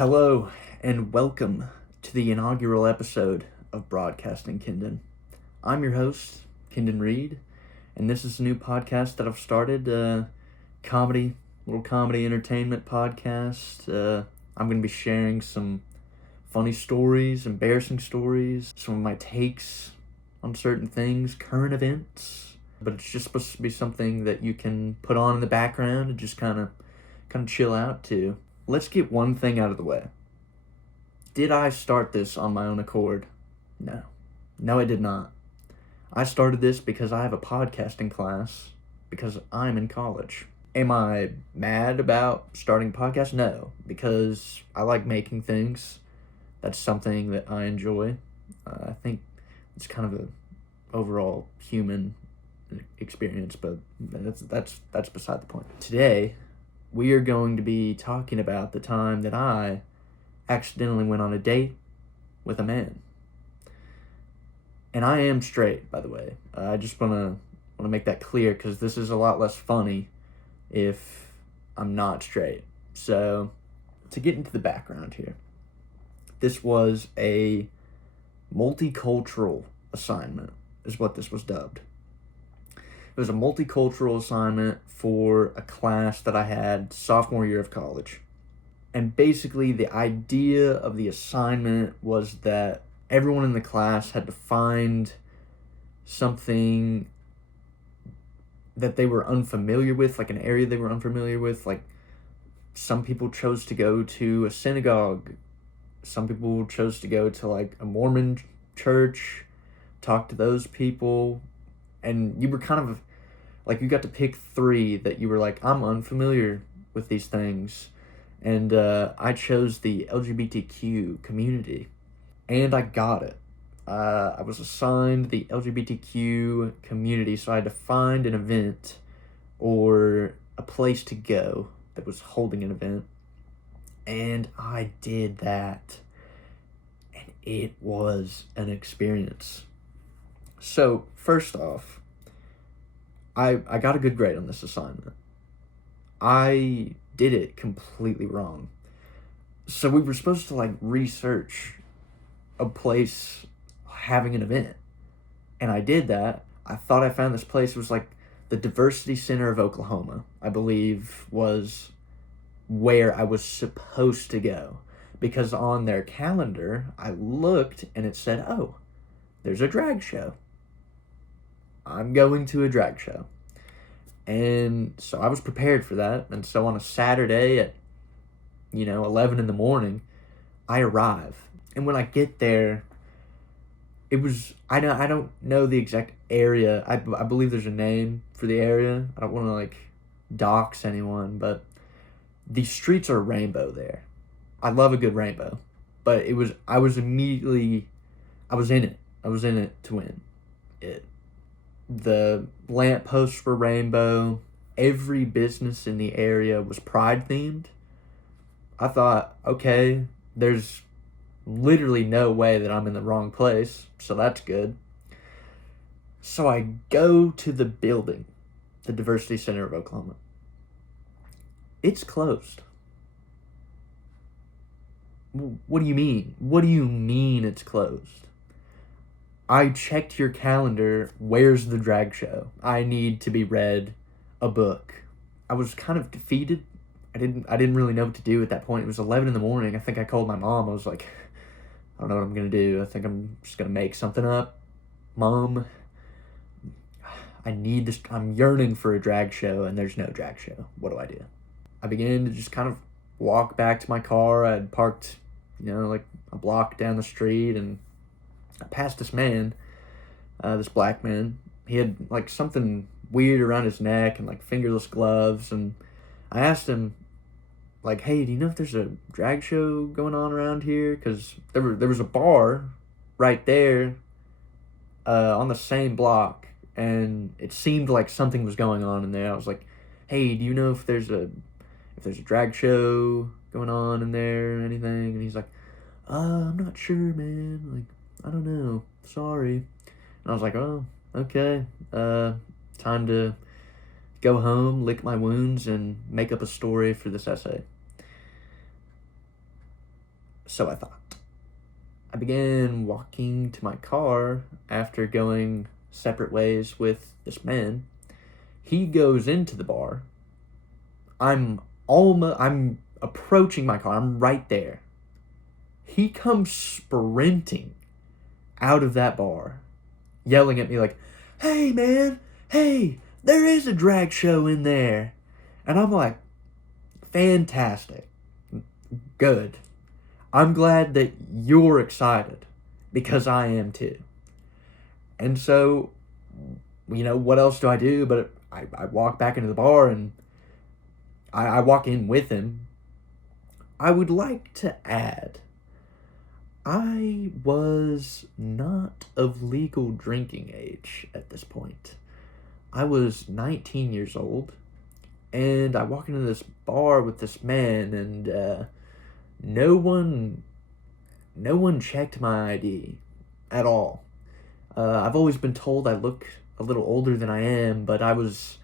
Hello, and welcome to the inaugural episode of Broadcasting Kendon. I'm your host, Kendon Reed, and this is a new podcast that I've started, little comedy entertainment podcast. I'm going to be sharing some funny stories, embarrassing stories, some of my takes on certain things, current events, but it's just supposed to be something that you can put on in the background and just kind of chill out to. Let's get one thing out of the way. Did I start this on my own accord? No. No, I did not. I started this because I have a podcasting class because I'm in college. Am I mad about starting a podcast? No, because I like making things. That's something that I enjoy. I think it's kind of an overall human experience, but that's beside the point. Today, we are going to be talking about the time that I accidentally went on a date with a man. And I am straight, by the way. I just want to make that clear because this is a lot less funny if I'm not straight. So, to get into the background here, this was a multicultural assignment, is what this was dubbed. It was a multicultural assignment for a class that I had sophomore year of college. And basically the idea of the assignment was that everyone in the class had to find something that they were unfamiliar with, like an area they were unfamiliar with. Like, some people chose to go to a synagogue. Some people chose to go to like a Mormon church, talk to those people. And you were kind of like, you got to pick three that you were like, I'm unfamiliar with these things. And I chose the LGBTQ community. And I got it. I was assigned the LGBTQ community, so I had to find an event or a place to go that was holding an event. And I did that. And it was an experience. So, first off, I got a good grade on this assignment. I did it completely wrong. So we were supposed to like research a place having an event. And I did that. I thought I found this place. It was like the Diversity Center of Oklahoma, I believe, was where I was supposed to go. Because on their calendar, I looked and it said, oh, there's a drag show. I'm going to a drag show. And so I was prepared for that. And so on a Saturday at, 11 in the morning, I arrive. And when I get there, it was, I don't know the exact area. I believe there's a name for the area. I don't want to like dox anyone, but the streets are rainbow there. I love a good rainbow. But I was in it. I was in it to win it. The lampposts were rainbow. Every business in the area was pride themed. I thought, okay, there's literally no way that I'm in the wrong place, so that's good. So I go to the building, the Diversity Center of Oklahoma. It's closed. What do you mean? What do you mean it's closed? I checked your calendar. Where's the drag show? I need to be read a book. I was kind of defeated. I didn't really know what to do at that point. It was 11 in the morning. I think I called my mom. I was like, I don't know what I'm going to do. I think I'm just going to make something up. Mom, I need this. I'm yearning for a drag show, and there's no drag show. What do I do? I began to just kind of walk back to my car. I had parked, like a block down the street, and I passed this man, this black man. He had like something weird around his neck and like fingerless gloves. And I asked him, like, hey, do you know if there's a drag show going on around here? Because there was a bar right there on the same block. And it seemed like something was going on in there. I was like, hey, do you know if there's a drag show going on in there or anything? And he's like, I'm not sure, man. Like, I don't know. Sorry. And I was like, oh, okay. Time to go home, lick my wounds, and make up a story for this essay. So I thought. I began walking to my car after going separate ways with this man. He goes into the bar. I'm approaching my car. I'm right there. He comes sprinting out of that bar, yelling at me like, "Hey man, hey, there is a drag show in there." And I'm like, fantastic. Good. I'm glad that you're excited, because I am too. And so, what else do I do? But I walk back into the bar, and I walk in with him. I would like to add, I was not of legal drinking age at this point. I was 19 years old, and I walk into this bar with this man, and no one checked my ID at all. I've always been told I look a little older than I am, but I was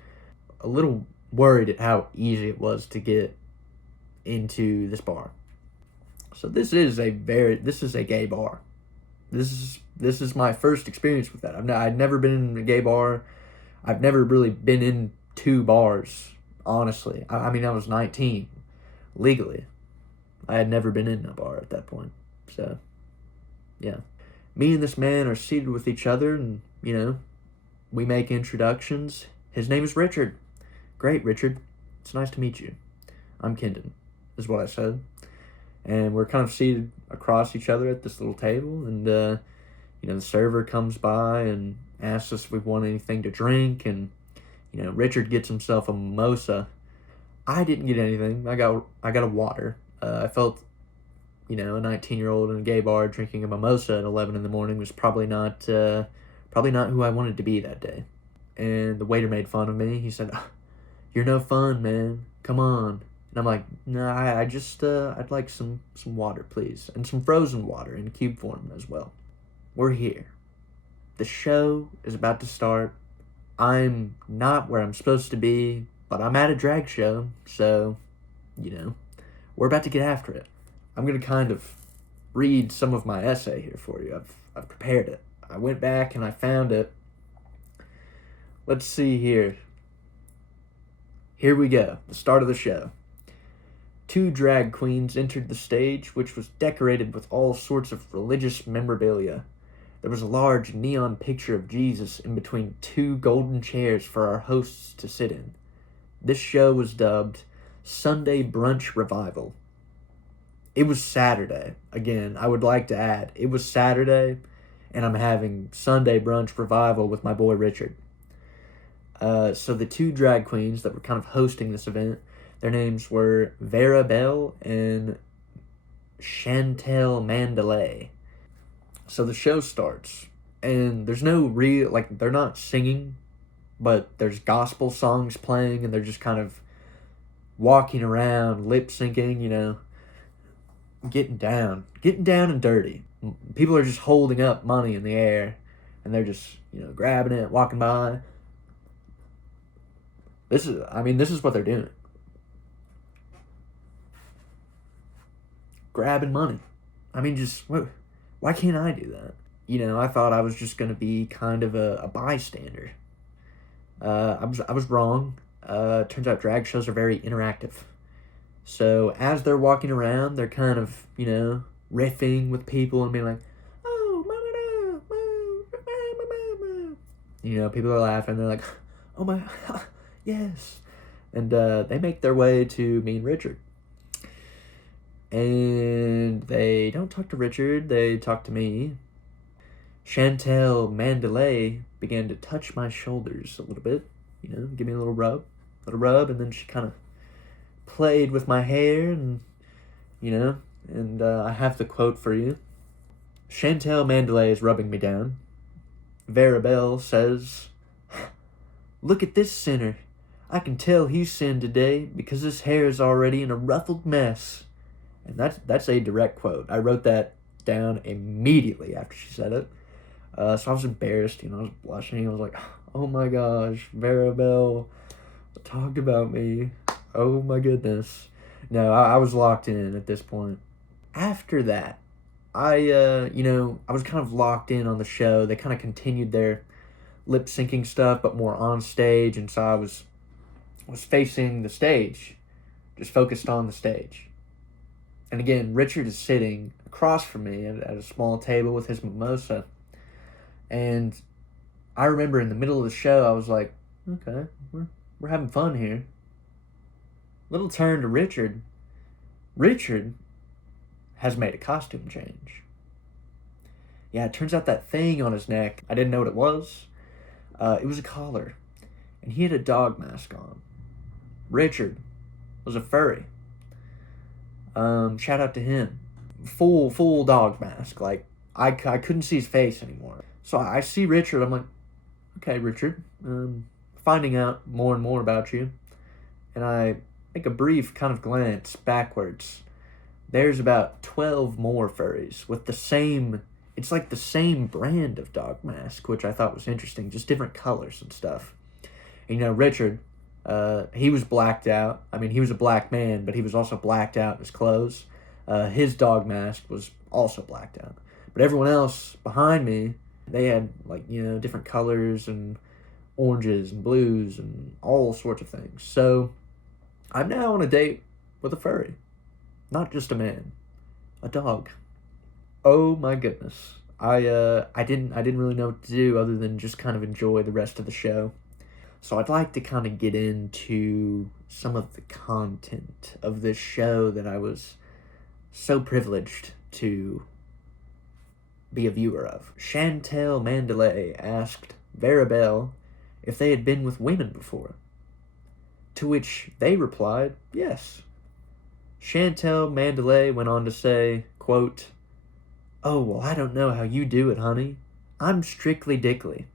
a little worried at how easy it was to get into this bar. So this is a gay bar. This is my first experience with that. I'd never been in a gay bar. I've never really been in two bars, honestly. I mean, I was 19, legally. I had never been in a bar at that point. So, yeah. Me and this man are seated with each other, and, we make introductions. His name is Richard. Great, Richard. It's nice to meet you. I'm Kendon, is what I said. And we're kind of seated across each other at this little table, and, the server comes by and asks us if we want anything to drink, and, Richard gets himself a mimosa. I didn't get anything. I got a water. I felt, a 19-year-old in a gay bar drinking a mimosa at 11 in the morning was probably not who I wanted to be that day. And the waiter made fun of me. He said, "You're no fun, man. Come on." And I'm like, "Nah, I'd like some water, please. And some frozen water in cube form as well." We're here. The show is about to start. I'm not where I'm supposed to be, but I'm at a drag show, so, we're about to get after it. I'm going to kind of read some of my essay here for you. I've prepared it. I went back and I found it. Let's see here. Here we go. The start of the show. 2 drag queens entered the stage, which was decorated with all sorts of religious memorabilia. There was a large neon picture of Jesus in between 2 golden chairs for our hosts to sit in. This show was dubbed Sunday Brunch Revival. It was Saturday. Again, I would like to add, it was Saturday, and I'm having Sunday Brunch Revival with my boy Richard. So the 2 drag queens that were kind of hosting this event, their names were Vera Bell and Chantel Mandalay. So the show starts, and there's no they're not singing, but there's gospel songs playing, and they're just kind of walking around, lip syncing, getting down and dirty. People are just holding up money in the air, and they're just, grabbing it, walking by. This is what they're doing. Grabbing money. Why can't I do that? I thought I was just going to be kind of a bystander. I was wrong. Turns out drag shows are very interactive. So as they're walking around, they're kind of, riffing with people and being like, "Oh, mama. People are laughing. They're like, "Oh my, yes." And they make their way to me and Richard. And they don't talk to Richard, they talk to me. Chantel Mandalay began to touch my shoulders a little bit, give me a little rub, and then she kind of played with my hair, and, I have the quote for you. Chantel Mandalay is rubbing me down. Vera Bell says, "Look at this sinner. I can tell he's sinned today because his hair is already in a ruffled mess." And that's a direct quote. I wrote that down immediately after she said it. So I was embarrassed, I was blushing. I was like, "Oh my gosh, Vera Bell talked about me. Oh my goodness." No, I was locked in at this point. After that, I was kind of locked in on the show. They kind of continued their lip syncing stuff, but more on stage, and so I was facing the stage, just focused on the stage. And again, Richard is sitting across from me at a small table with his mimosa, and I remember in the middle of the show, I was like, okay, we're having fun here. Little turn to Richard. Richard has made a costume change. Yeah, it turns out that thing on his neck, I didn't know what it was. It was a collar, and he had a dog mask on. Richard was a furry. Shout out to him. Full dog mask. Like, I couldn't see his face anymore. So I see Richard, I'm like, okay, Richard, finding out more and more about you. And I make a brief kind of glance backwards. There's about 12 more furries with the same, it's like the same brand of dog mask, which I thought was interesting, just different colors and stuff. And, Richard, he was blacked out. I mean, he was a black man, but he was also blacked out in his clothes. His dog mask was also blacked out. But everyone else behind me, they had, different colors and oranges and blues and all sorts of things. So I'm now on a date with a furry. Not just a man, a dog. Oh my goodness. I didn't really know what to do other than just kind of enjoy the rest of the show. So I'd like to kind of get into some of the content of this show that I was so privileged to be a viewer of. Chantel Mandalay asked Verabelle if they had been with women before, to which they replied, yes. Chantel Mandalay went on to say, quote, "Oh, well, I don't know how you do it, honey. I'm strictly dickly."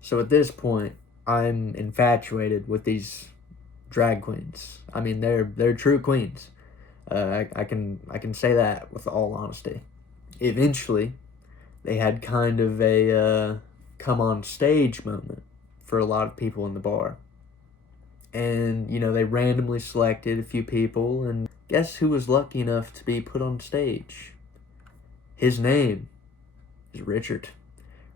So at this point, I'm infatuated with these drag queens. I mean, they're true queens. I can say that with all honesty. Eventually, they had kind of a come on stage moment for a lot of people in the bar. And, they randomly selected a few people, and guess who was lucky enough to be put on stage? His name is Richard.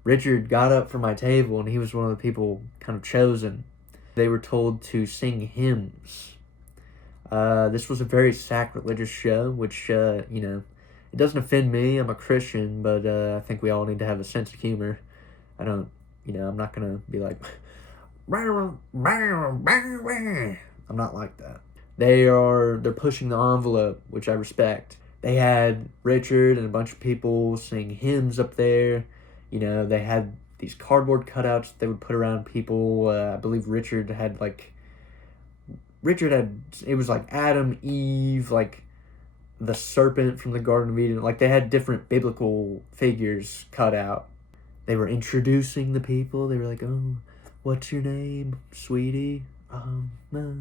Richard got up from my table, and he was one of the people kind of chosen. They were told to sing hymns. This was a very sacrilegious show, which, it doesn't offend me. I'm a Christian, but I think we all need to have a sense of humor. I'm not going to be like, I'm not like that. They're pushing the envelope, which I respect. They had Richard and a bunch of people sing hymns up there. They had these cardboard cutouts that they would put around people. I believe Richard had, it was like Adam, Eve, like the serpent from the Garden of Eden. Like, they had different biblical figures cut out. They were introducing the people. They were like, "Oh, what's your name, sweetie?" No.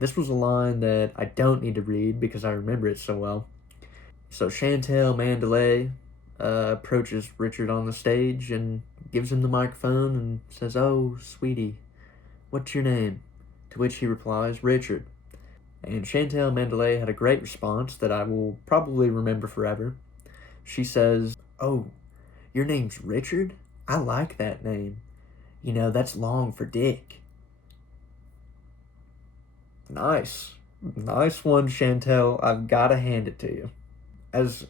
This was a line that I don't need to read because I remember it so well. So Chantel Mandalay approaches Richard on the stage and gives him the microphone and says, "Oh, sweetie, what's your name?" To which he replies, "Richard." And Chantel Mandalay had a great response that I will probably remember forever. She says, "Oh, your name's Richard? I like that name. That's long for dick." Nice. Nice one, Chantel. I've gotta hand it to you. As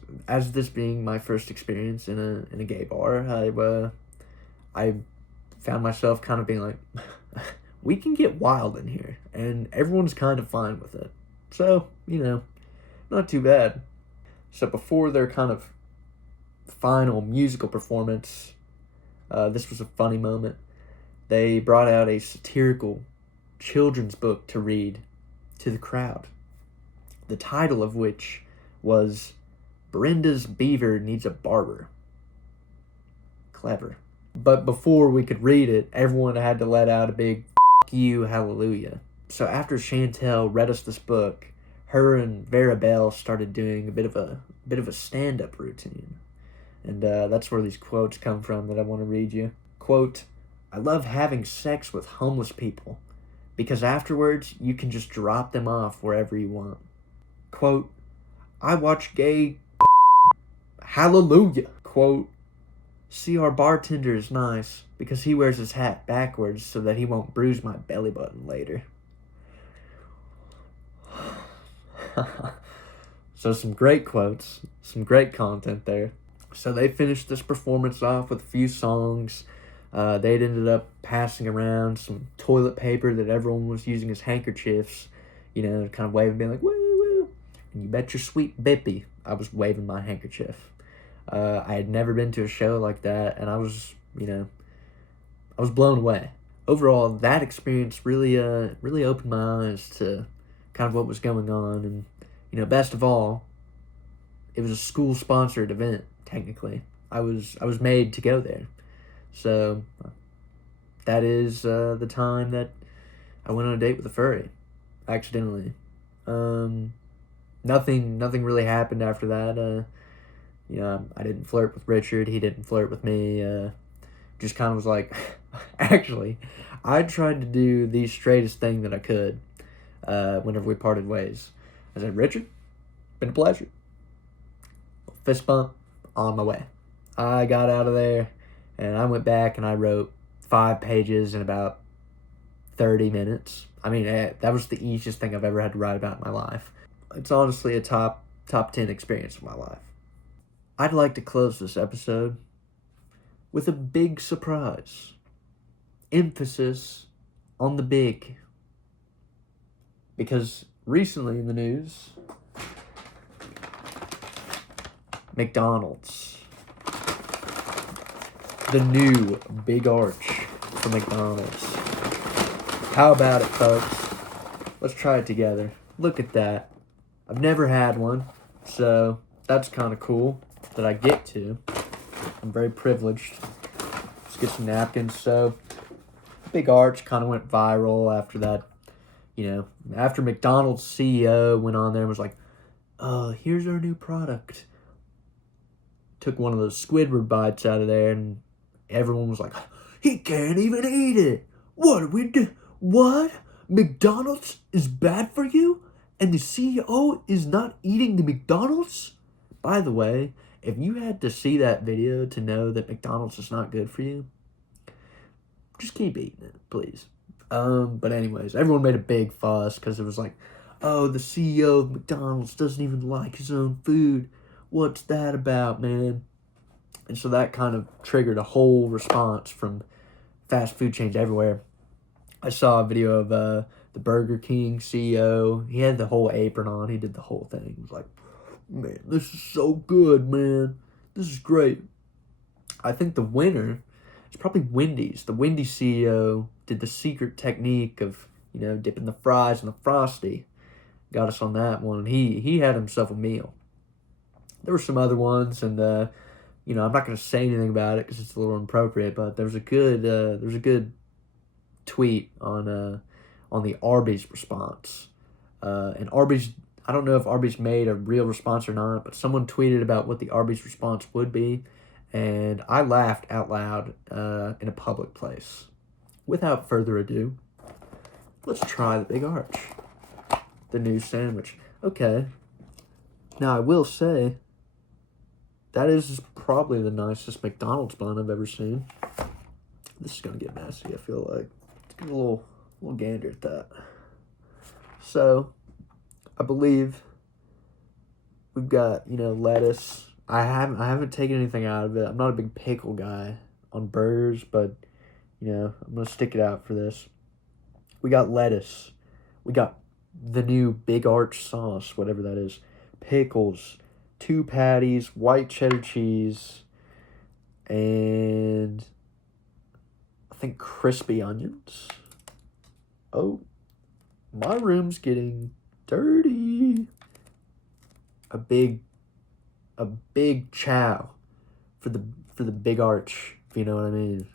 this being my first experience in a gay bar, I found myself kind of being like, we can get wild in here, and everyone's kind of fine with it. So, not too bad. So before their kind of final musical performance, this was a funny moment. They brought out a satirical children's book to read to the crowd, the title of which was Brenda's Beaver Needs a Barber. Clever. But before we could read it, everyone had to let out a big "F you, hallelujah." So after Chantel read us this book, her and Verabelle started doing a bit of a stand-up routine. And that's where these quotes come from that I want to read you. Quote, "I love having sex with homeless people because afterwards you can just drop them off wherever you want." Quote, "I watch gay Hallelujah. Quote, see, our bartender is nice because he wears his hat backwards so that he won't bruise my belly button later. So some great quotes, some great content there. So they finished this performance off with a few songs. They'd ended up passing around some toilet paper that everyone was using as handkerchiefs, kind of waving, being like, woo, woo. And you bet your sweet bippy, I was waving my handkerchief. I had never been to a show like that, and I was blown away. Overall, that experience really opened my eyes to kind of what was going on. And, best of all, it was a school-sponsored event, technically. I was made to go there. So that is the time that I went on a date with a furry, accidentally. Nothing really happened after that. I didn't flirt with Richard. He didn't flirt with me. Just kind of was like, actually, I tried to do the straightest thing that I could whenever we parted ways. I said, Richard, been a pleasure. Fist bump, on my way. I got out of there, and I went back and I wrote 5 pages in about 30 minutes. I mean, that was the easiest thing I've ever had to write about in my life. It's honestly a top 10 experience of my life. I'd like to close this episode with a big surprise. Emphasis on the big. Because recently in the news, McDonald's. The new big arch for McDonald's. How about it, folks? Let's try it together. Look at that. I've never had one, so that's kind of cool that I get to. I'm very privileged. Let's get some napkins. So, big arch kind of went viral after that. After McDonald's CEO went on there and was like, here's our new product. Took one of those Squidward bites out of there, and everyone was like, he can't even eat it. What do we do? What? McDonald's is bad for you? And the CEO is not eating the McDonald's? By the way, if you had to see that video to know that McDonald's is not good for you, just keep eating it, please. But anyways, everyone made a big fuss because it was like, oh, the CEO of McDonald's doesn't even like his own food. What's that about, man? And so that kind of triggered a whole response from fast food chains everywhere. I saw a video of the Burger King CEO. He had the whole apron on. He did the whole thing. He was like, man, this is so good, man. This is great. I think the winner is probably Wendy's. The Wendy's CEO did the secret technique of, dipping the fries in the Frosty. Got us on that one. He had himself a meal. There were some other ones, and I'm not going to say anything about it because it's a little inappropriate. But there was a good tweet on the Arby's response, and Arby's. I don't know if Arby's made a real response or not, but someone tweeted about what the Arby's response would be, and I laughed out loud in a public place. Without further ado, let's try the Big Arch, the new sandwich. Okay. Now I will say, that is probably the nicest McDonald's bun I've ever seen. This is gonna get messy, I feel like. Let's give a little gander at that. So, I believe we've got, lettuce. I haven't taken anything out of it. I'm not a big pickle guy on burgers, but, I'm gonna stick it out for this. We got lettuce. We got the new Big Arch sauce, whatever that is. Pickles. 2 patties, white cheddar cheese, and I think crispy onions. Oh, my room's getting dirty. A big chow for the Big Arch, if you know what I mean.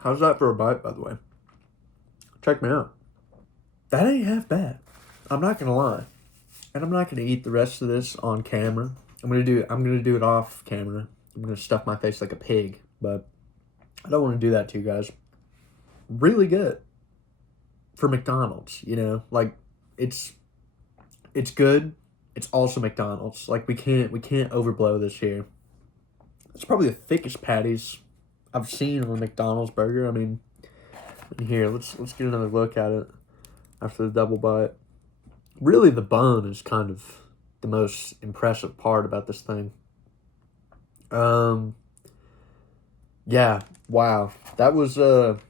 How's that for a bite, by the way? Check me out. That ain't half bad. I'm not gonna lie. And I'm not gonna eat the rest of this on camera. I'm gonna do it off camera. I'm gonna stuff my face like a pig, but I don't want to do that to you guys. really good for McDonald's, you know? Like, it's good. It's also McDonald's. Like, we can't overblow this here. It's probably the thickest patties I've seen on a McDonald's burger. I mean, here, let's get another look at it after the double bite. Really, the bun is kind of the most impressive part about this thing. Yeah, wow. That was that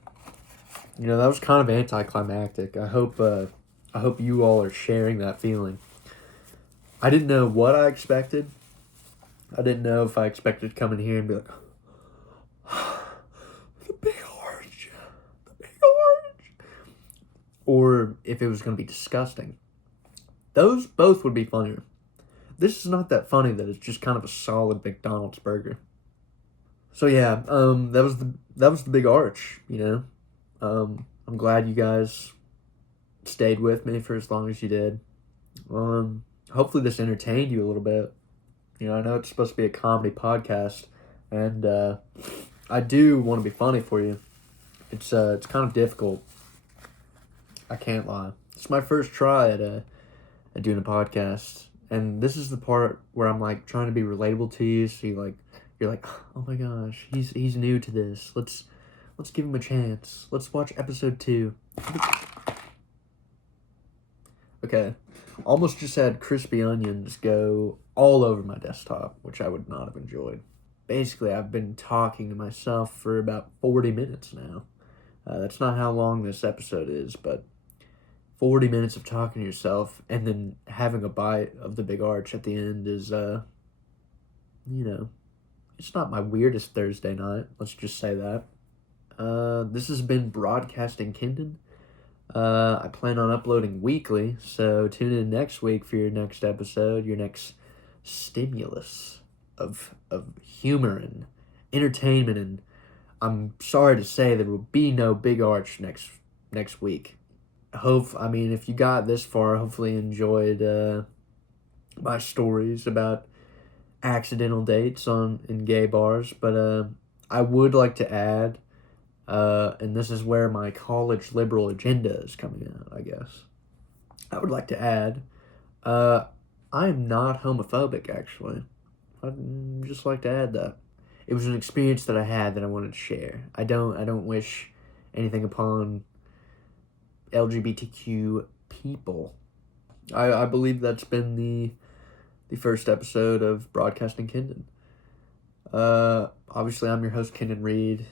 was kind of anticlimactic. I hope you all are sharing that feeling. I didn't know what I expected. I didn't know if I expected to come in here and be like, the big orange, the big orange, or if it was going to be disgusting. Those both would be funnier. This is not that funny that it's just kind of a solid McDonald's burger. So yeah, that was the big arch, you know. I'm glad you guys stayed with me for as long as you did. Hopefully this entertained you a little bit. You know, I know it's supposed to be a comedy podcast, and I do want to be funny for you. It's kind of difficult. I can't lie. It's my first try at doing a podcast, and this is the part where I'm like trying to be relatable to you. So you're like, oh my gosh, he's new to this. Let's give him a chance. Let's watch episode 2. Okay, almost just had crispy onions go all over my desktop, which I would not have enjoyed. Basically, I've been talking to myself for about 40 minutes now. That's not how long this episode is, but 40 minutes of talking to yourself and then having a bite of the big arch at the end is, it's not my weirdest Thursday night. Let's just say that. This has been Broadcasting Kendon. I plan on uploading weekly, so tune in next week for your next episode, your next stimulus of humor and entertainment. And I'm sorry to say there will be no big arch next week. If you got this far, hopefully you enjoyed my stories about accidental dates in gay bars. But I would like to add, and this is where my college liberal agenda is coming out, I guess. I would like to add, I am not homophobic, actually. I'd just like to add that. It was an experience that I had that I wanted to share. I don't wish anything upon LGBTQ people. I believe that's been the first episode of Broadcasting Kendon. Obviously, I'm your host, Kendon Reed.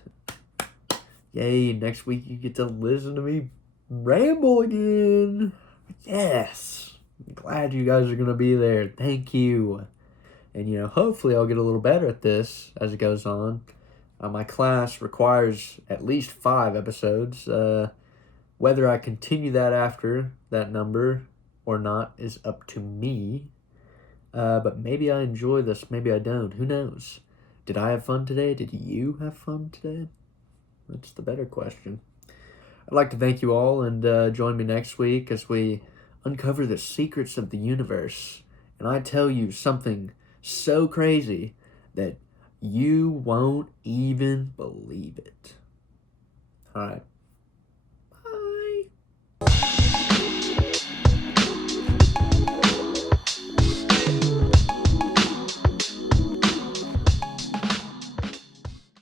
Yay, next week you get to listen to me ramble again. Yes. I'm glad you guys are going to be there. Thank you. And, hopefully I'll get a little better at this as it goes on. My class requires at least 5 episodes. Whether I continue that after that number or not is up to me. But maybe I enjoy this, maybe I don't. Who knows? Did I have fun today? Did you have fun today? That's the better question. I'd like to thank you all and join me next week as we uncover the secrets of the universe. And I tell you something so crazy that you won't even believe it. All right.